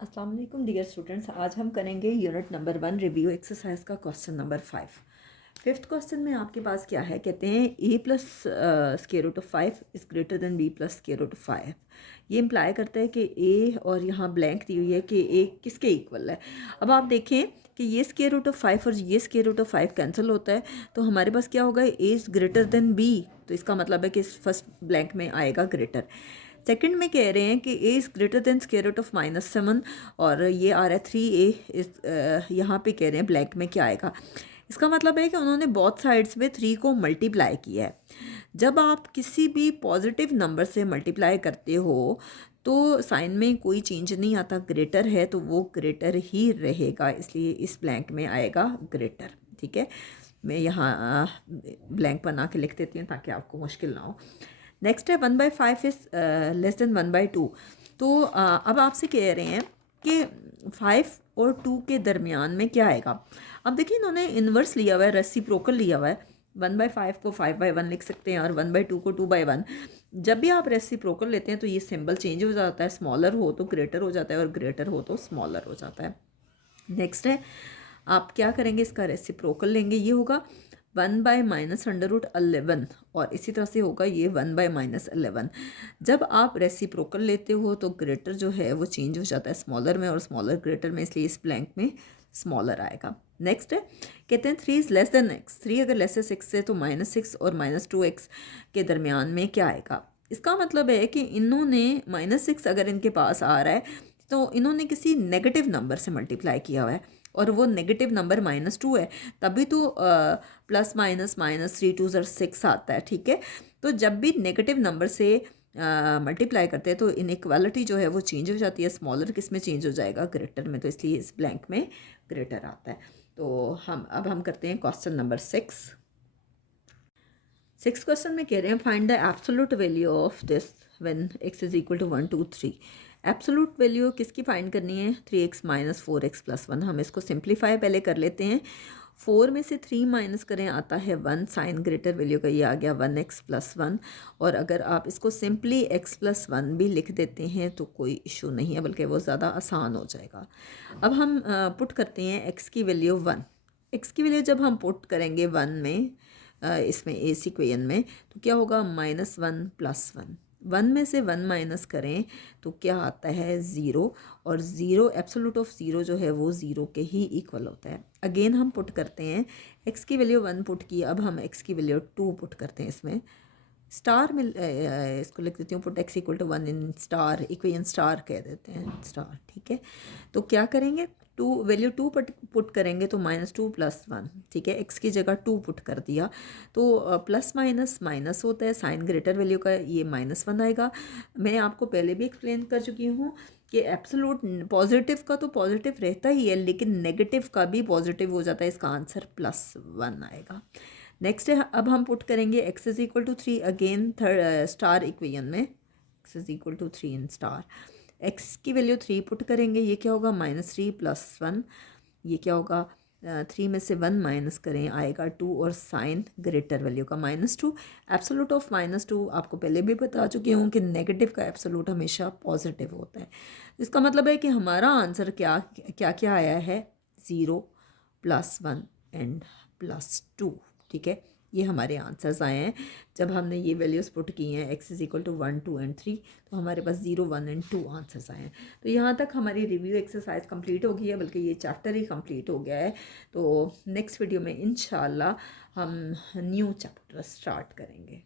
अस्सलाम वालेकुम dear students. आज हम करेंगे यूनिट नंबर 1 रिव्यू एक्सरसाइज का क्वेश्चन नंबर 5। फिफ्थ क्वेश्चन में आपके पास क्या है, कहते हैं A plus square root of 5 is greater than B plus square root of 5। ये इम्प्लाई करता है कि ए और यहाँ ब्लैंक दी हुई है कि ए किसके इक्वल है। अब आप देखें कि ये स्क्वायर रूट ऑफ 5 और ये स्क्वायर रूट ऑफ 5 कैंसिल होता है, तो हमारे पास क्या होगा, A is greater than B. तो इसका मतलब है कि फर्स्ट ब्लैंक में आएगा ग्रेटर। सेकंड में कह रहे हैं कि A is greater than square root of -7 और ये आ रहा है 3a इस यहाँ पे कह रहे हैं ब्लैंक में क्या आएगा। इसका मतलब है कि उन्होंने बोथ साइड्स में 3 को मल्टीप्लाई किया है। जब आप किसी भी पॉजिटिव नंबर से मल्टीप्लाई करते हो तो साइन में कोई चेंज नहीं आता, ग्रेटर है तो वो ग्रेटर ही रहेगा, इसलिए इस ब्लैंक में आएगा ग्रेटर। ठीक है, मैं यहाँ ब्लैंक बना के लिख देती हूँ ताकि आपको मुश्किल ना हो। नेक्स्ट है 1/5 इज़ लेस देन 1/2। तो अब आपसे कह रहे हैं कि 5 और 2 के दरमियान में क्या आएगा। अब देखिए इन्होंने इन्वर्स लिया हुआ है, रेसिप्रोकल लिया हुआ है। 1/5 को 5/1 लिख सकते हैं और 1/2 को 2/1। जब भी आप रेसिप्रोकल लेते हैं तो ये सिंबल चेंज हो जाता है, स्मॉलर हो तो ग्रेटर हो जाता है और ग्रेटर हो तो स्मॉलर हो जाता है। नेक्स्ट है, आप क्या करेंगे, इसका रेसिप्रोकल लेंगे, ये होगा 1/-√11 और इसी तरह से होगा ये 1/-11। जब आप रेसिप्रोकल लेते हो तो ग्रेटर जो है वो चेंज हो जाता है स्मॉलर में और स्मॉलर ग्रेटर में, इसलिए इस ब्लैंक में स्मॉलर आएगा। नेक्स्ट है, कहते हैं 3 इज़ लेस देन x। 3 अगर लेस है 6 से तो -6 और -2x के दरमियान में क्या आएगा। इसका मतलब है कि इन्होंने -6 अगर इनके पास आ रहा है तो इन्होंने किसी नेगेटिव नंबर से मल्टीप्लाई किया हुआ है और वो नेगेटिव नंबर -2 है, तभी तो प्लस माइनस माइनस 3×2=6 आता है। ठीक है, तो जब भी नेगेटिव नंबर से मल्टीप्लाई करते हैं तो इनइक्वालिटी जो है वो चेंज हो जाती है, स्मॉलर किस में चेंज हो जाएगा, ग्रेटर में, तो इसलिए इस ब्लैंक में ग्रेटर आता है। तो हम करते हैं क्वेश्चन नंबर 6। सिक्स क्वेश्चन में कह रहे हैं find the absolute value of this when x is equal to 1 2 3। Absolute value किसकी फाइंड करनी है, 3x - 4x + 1। हम इसको सिंप्लीफाई पहले कर लेते हैं। 4 में से 3 माइनस करें आता है 1, साइन ग्रेटर वैल्यू का ये आ गया 1x + 1। और अगर आप इसको सिंपली x + 1 भी लिख देते हैं तो कोई इशू नहीं है, बल्कि वो ज़्यादा आसान हो जाएगा। अब हम पुट करते हैं x की वैल्यू 1। x की वैल्यू जब हम पुट करेंगे 1 में, इसमें इस इक्वेशन में, तो क्या होगा, -1 + 1। 1 में से 1 माइनस करें तो क्या आता है 0, और 0 एब्सोल्यूट ऑफ 0 जो है वो 0 के ही इक्वल होता है। अगेन हम पुट करते हैं, x की वैल्यू 1 पुट की, अब हम x की वैल्यू 2 पुट करते हैं इसमें। स्टार में इसको लिख देती हूँ, put x = 1 in star, equation star कह देते हैं, स्टार। ठीक है, तो क्या करेंगे, वैल्यू 2 पुट करेंगे तो -2 + 1। ठीक है, x की जगह 2 पुट कर दिया तो प्लस माइनस माइनस होता है, साइन ग्रेटर वैल्यू का ये -1 आएगा। मैं आपको पहले भी एक्सप्लेन कर चुकी हूँ कि एब्सोल्यूट पॉजिटिव का तो पॉजिटिव रहता ही है, लेकिन नेगेटिव का भी पॉजिटिव हो जाता है, इसका आंसर +1 आएगा। नेक्स्ट है, अब हम पुट करेंगे x = 3 again third star equation में, x = 3 इन स्टार। x की वैल्यू 3 पुट करेंगे, ये क्या होगा, -3 + 1। ये क्या होगा, 3 में से 1 माइनस करें आएगा 2 और साइन ग्रेटर वैल्यू का -2। एब्सोल्यूट ऑफ -2 आपको पहले भी बता चुकी हूँ कि नेगेटिव का एब्सोल्यूट हमेशा पॉजिटिव होता है। इसका मतलब है कि हमारा आंसर क्या क्या क्या आया है, 0 +1 एंड +2। ठीक है, ये हमारे आंसर्स आए हैं जब हमने ये वैल्यूज़ पुट की हैं, x = 1 2 एंड 3, तो हमारे पास 0 1 एंड 2 आंसर्स आए हैं। तो यहाँ तक हमारी रिव्यू एक्सरसाइज कंप्लीट हो गई है, बल्कि ये चैप्टर ही कंप्लीट हो गया है। तो नेक्स्ट वीडियो में इंशाल्लाह हम न्यू चैप्टर स्टार्ट करेंगे।